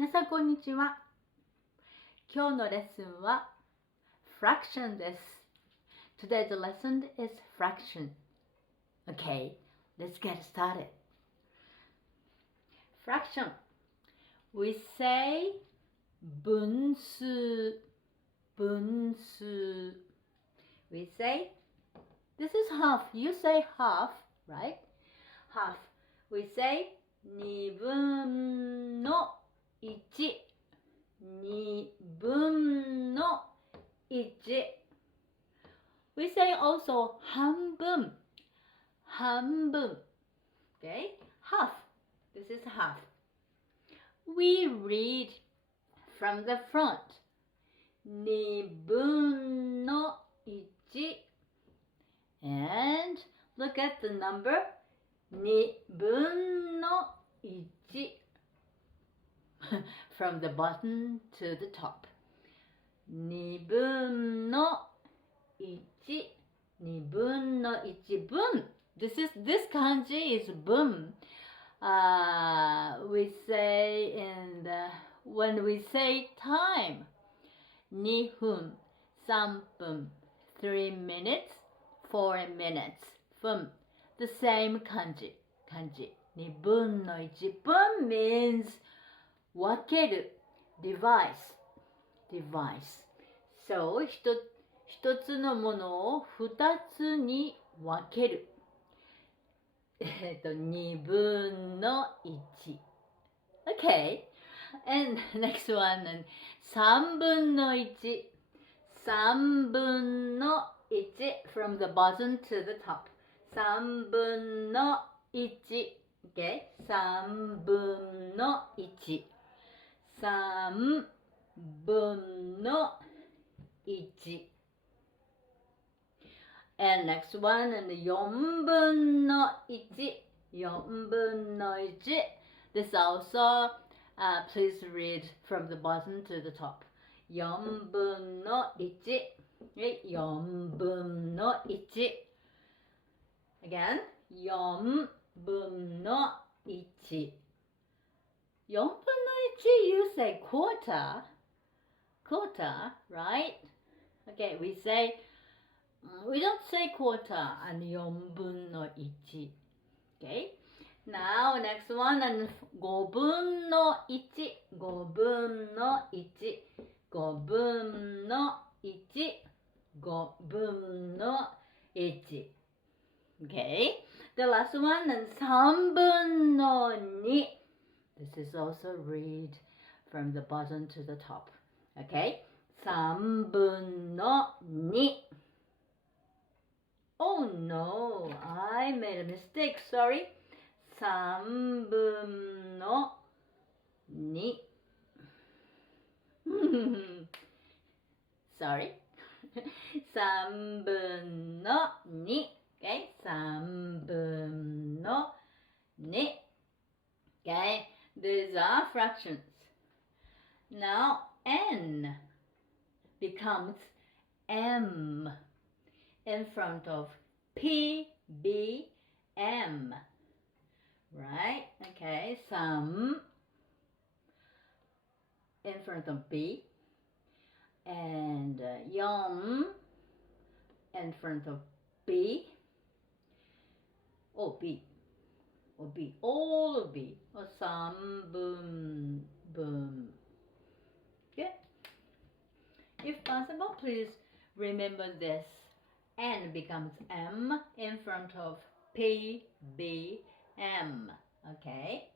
皆さんこんにちは。今日のレッスンは fraction です。Today's lesson is fraction. Okay, let's get started. Fraction. We say 分数 分数 We say this is half. You say half, right? Half. We say 2分の1 2分の1 We say also 半分半分 Okay? Half. This is half. We read from the front 2分の1 and look at the number 2分の1 from the bottom to the top 2分の1 2分の1分 This kanji is 分we say when we say time 2分3分3 minutes 4 minutes 分 the same kanji 2分の1分 means 分ける device so 一つのものを二つに分ける2分の1 Okay and next one 3分の1 3分の1 from the bottom to the top 3分の1 Okay 3分の1 3分の1 and next one 4分の1 4分の1 This also please read from the bottom to the top 4分の1 4分の1 Again 4分の1 4分の1 you say quarter, right? Okay, we don't say quarter and 4分の1 Okay, now next one 5分の1 5分の1 5分の1 5分の1 Okay, the last one 3分の2 This is also read from the bottom to the top. Okay? 3分の2 Oh no, I made a mistake. Sorry. 3分の2 Sorry. 3分の2 Okay? 3分の2 Okay? These are fractions. Now n becomes m in front of p, b, m. Right? Okay, some in front of b and yum in front of b. Oh, b. Or B, all of B, or some boom. Okay? If possible, please remember this. N becomes M in front of P, B, M. Okay?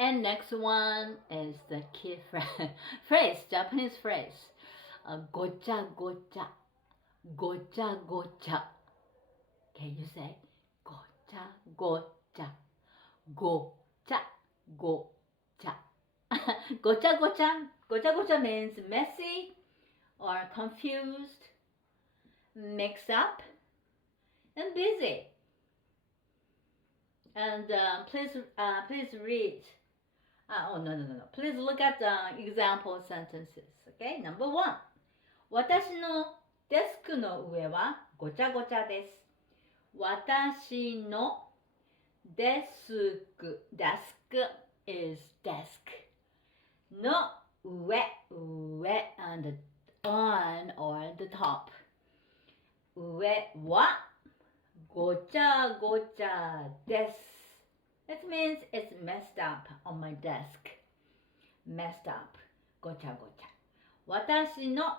And next one is the key phrase, Japanese phrase. Gocha gocha. Gocha gocha. Can you say? Gocha, gocha, gocha. Gocha means messy or confused, mixed up, and busy. And please read. No. Please look at the example sentences. Okay, number 1. 私のデスクの上はごちゃごちゃです。私のデスク is desk の上 and on or the top 上はごちゃごちゃです。That means it's messed up on my desk. Messed up. ごちゃごちゃ。私の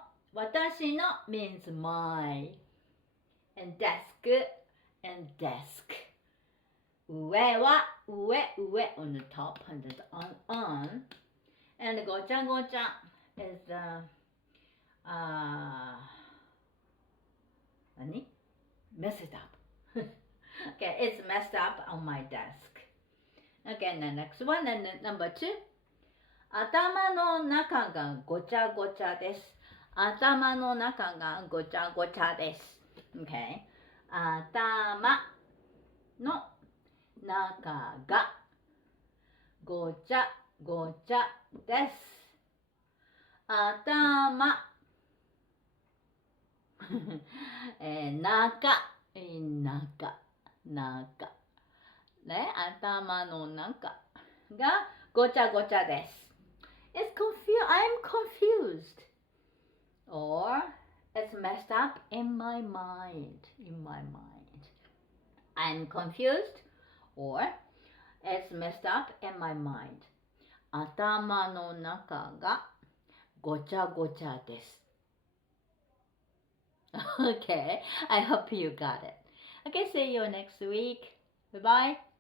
means my. And desk and desk. 上は上 on the top and on. And ごちゃごちゃ is何 mess it up. Okay, it's messed up on my desk. Okay, the next one, and number 2. 頭の中がごちゃごちゃです。頭の中がごちゃごちゃです。Okay. 頭の中がごちゃごちゃです。頭中ね、頭の中がごちゃごちゃです。I'm confused. Or it's messed up in my mind. I'm confused. Or it's messed up in my mind. 頭の中がごちゃごちゃです。Okay, I hope you got it. Okay, see you next week. Bye-bye.